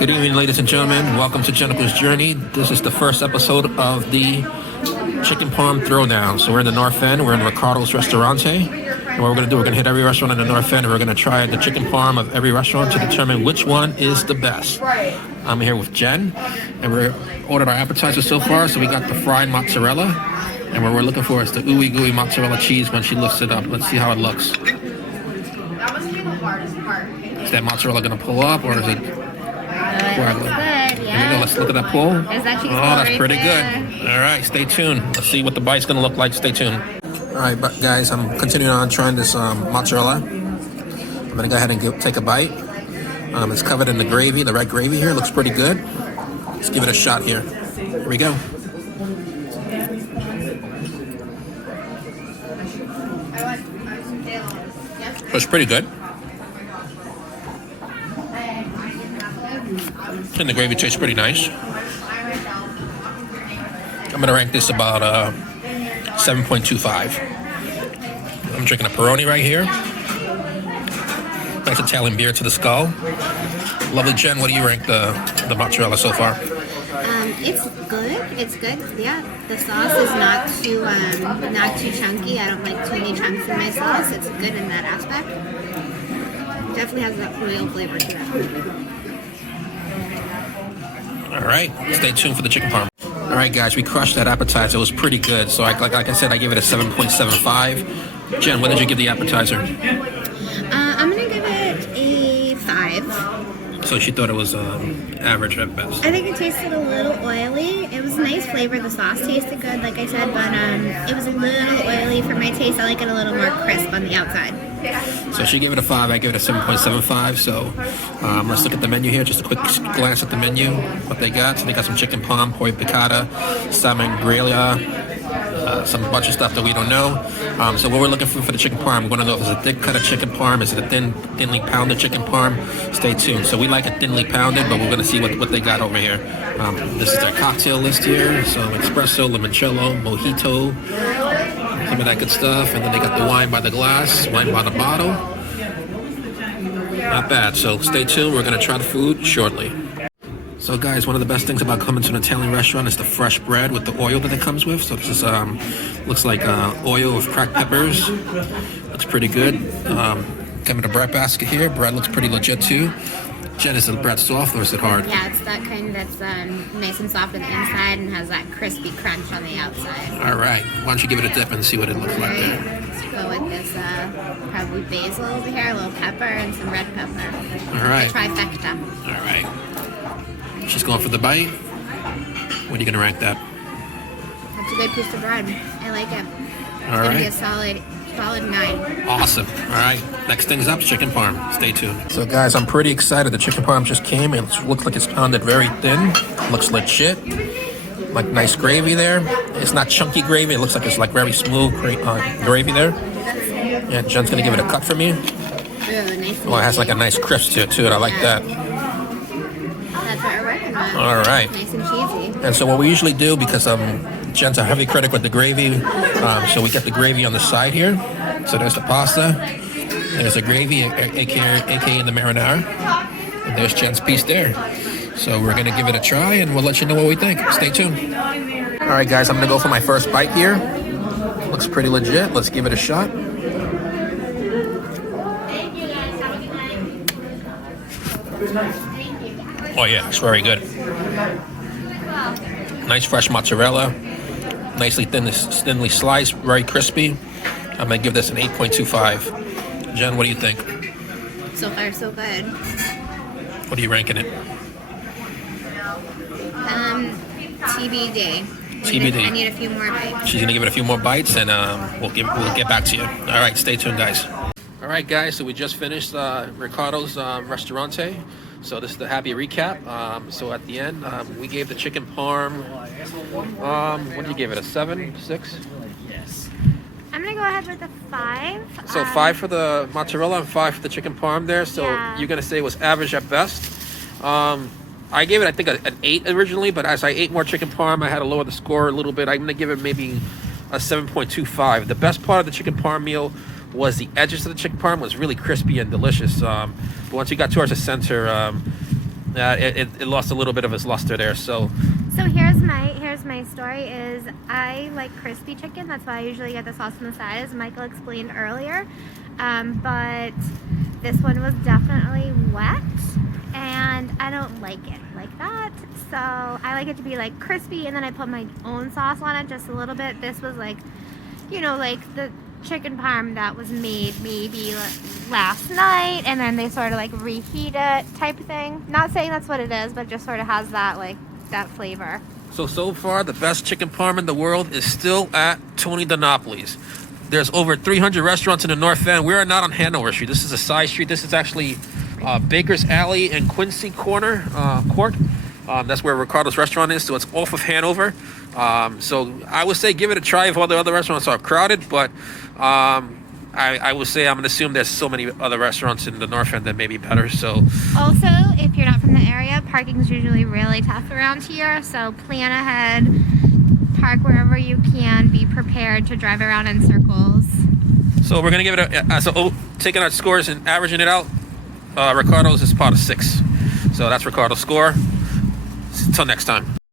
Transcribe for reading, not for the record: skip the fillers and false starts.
Good evening, ladies and gentlemen. Welcome to Jennifer's Journey. This is the first episode of the Chicken Parm Throwdown. So we're in the North End. We're in Riccardos Ristorante. And what we're going to do, we're going to hit every restaurant in the North End, and we're going to try the chicken parm of every restaurant to determine which one is the best. I'm here with Jen, and we're ordered our appetizer so far. So we got the fried mozzarella, and what we're looking for is the ooey gooey mozzarella cheese when she lifts it up. Let's see how it looks. That must be the hardest part. Is that mozzarella going to pull up, or is it... Looks good, yeah. There you go. Let's look at that pull. There's that cheese that's right pretty there. good. All right, stay tuned. Let's see what the bite's going to look like. Stay tuned. All right, guys, I'm continuing on trying this mozzarella. I'm going to go ahead and take a bite. It's covered in the gravy, the red gravy here. Looks pretty good. Let's give it a shot here. Here we go. It's pretty good. And the gravy tastes pretty nice. I'm going to rank this about 7.25. I'm drinking a Peroni right here. Nice Italian beer to the skull. Lovely. Jen, what do you rank the mozzarella so far? It's good. It's good. Yeah, the sauce is not too chunky. I don't like too many chunks in my sauce. It's good in that aspect. Definitely has that real flavor to it. All right, stay tuned for the chicken parm. All right, guys, we crushed that appetizer. It was pretty good. So, like I said, I gave it a 7.75. Jen, what did you give the appetizer? I'm gonna give it a 5. So she thought it was average at best. I think it tasted a little oily. It was a nice flavor. The sauce tasted good, like I said, but it was a little oily for my taste. I like it a little more crisp on the outside. So she gave it a 5. I gave it a 7.75. So let's look at the menu here. Just a quick glance at the menu. What they got. So they got some chicken parm, pollo piccata, salmon grilla, some bunch of stuff that we don't know. So what we're looking for the chicken parm, we want to know if it's a thick cut of chicken parm, is it a thinly pounded chicken parm? Stay tuned. So we like it thinly pounded, but we're going to see what they got over here. This is their cocktail list here. So espresso, limoncello, mojito, some of that good stuff. And then they got the wine by the glass, wine by the bottle. Not bad. So stay tuned. We're going to try the food shortly. So guys, one of the best things about coming to an Italian restaurant is the fresh bread with the oil that it comes with. So this is looks like oil with cracked peppers. Looks pretty good. Come in a bread basket here. Bread looks pretty legit too. Jen, is the bread soft or is it hard? Yeah, it's that kind that's nice and soft on the inside and has that crispy crunch on the outside. All right. Why don't you give it a dip and see what it looks like there? Let's go with this probably basil over here, a little pepper, and some red pepper. All right. The trifecta. All right. She's going for the bite. What are you going to rank that? That's a good piece of bread. I like it. It's going to be a solid 9. Awesome. All right. Next thing's up, chicken parm. Stay tuned. So guys, I'm pretty excited. The chicken parm just came. It looks like it's pounded very thin. Looks legit. Like nice gravy there. It's not chunky gravy. It looks like it's like very smooth gravy there. Yeah, Jen's going to give it a cut for me. Nice. Oh, it has like a nice crisp to it. I like that. That's what we're working on. All right. Nice and cheesy. And so what we usually do, because Jen's a heavy critic with the gravy, so we get the gravy on the side here. So there's the pasta, there's the gravy, aka the marinara, and there's Jen's piece there. So we're gonna give it a try, and we'll let you know what we think. Stay tuned. All right, guys, I'm gonna go for my first bite here. Looks pretty legit. Let's give it a shot. Oh yeah, it's very good. Nice fresh mozzarella, nicely thinly sliced, very crispy. I'm gonna give this an 8.25. Jen, what do you think? So far, so good. What are you ranking it? TBD. TBD. I need a few more bites. She's gonna give it a few more bites, and we'll get back to you. All right, stay tuned, guys. All right, guys. So we just finished Riccardos Ristorante. So this is the happy recap. So at the end, we gave the chicken parm. What did you give it? A 7, 6? I'm gonna go ahead with a 5. So 5 for the mozzarella and 5 for the chicken parm there. So Yeah. you're gonna say it was average at best. I gave it, I think, an 8 originally, but as I ate more chicken parm, I had to lower the score a little bit. I'm gonna give it maybe a 7.25. The best part of the chicken parm meal was the edges of the chicken parm was really crispy and delicious. But once you got towards the center, It lost a little bit of its luster there. So here's my story is I like crispy chicken. That's why I usually get the sauce on the side, as Michael explained earlier. But this one was definitely wet, and I don't like it like that. So I like it to be like crispy, and then I put my own sauce on it just a little bit. This was like, you know, like the chicken parm that was made maybe last night, and then they sort of like reheat it type of thing. Not saying that's what it is, but it just sort of has that like that flavor. So far the best chicken parm in the world is still at Tony DiNapoli's. There's over 300 restaurants in the North End. We are not on Hanover Street. This is a side street. This is actually Baker's Alley and Quincy Court. That's where Riccardos Restaurant is, so it's off of Hanover. So I would say give it a try if all the other restaurants are crowded, but I would say I'm going to assume there's so many other restaurants in the North End that may be better. So also, if you're not from the area, parking's usually really tough around here, so plan ahead, park wherever you can, be prepared to drive around in circles. So we're going to give it taking out scores and averaging it out, Riccardo's is part of 6. So that's Riccardo's score. Until next time.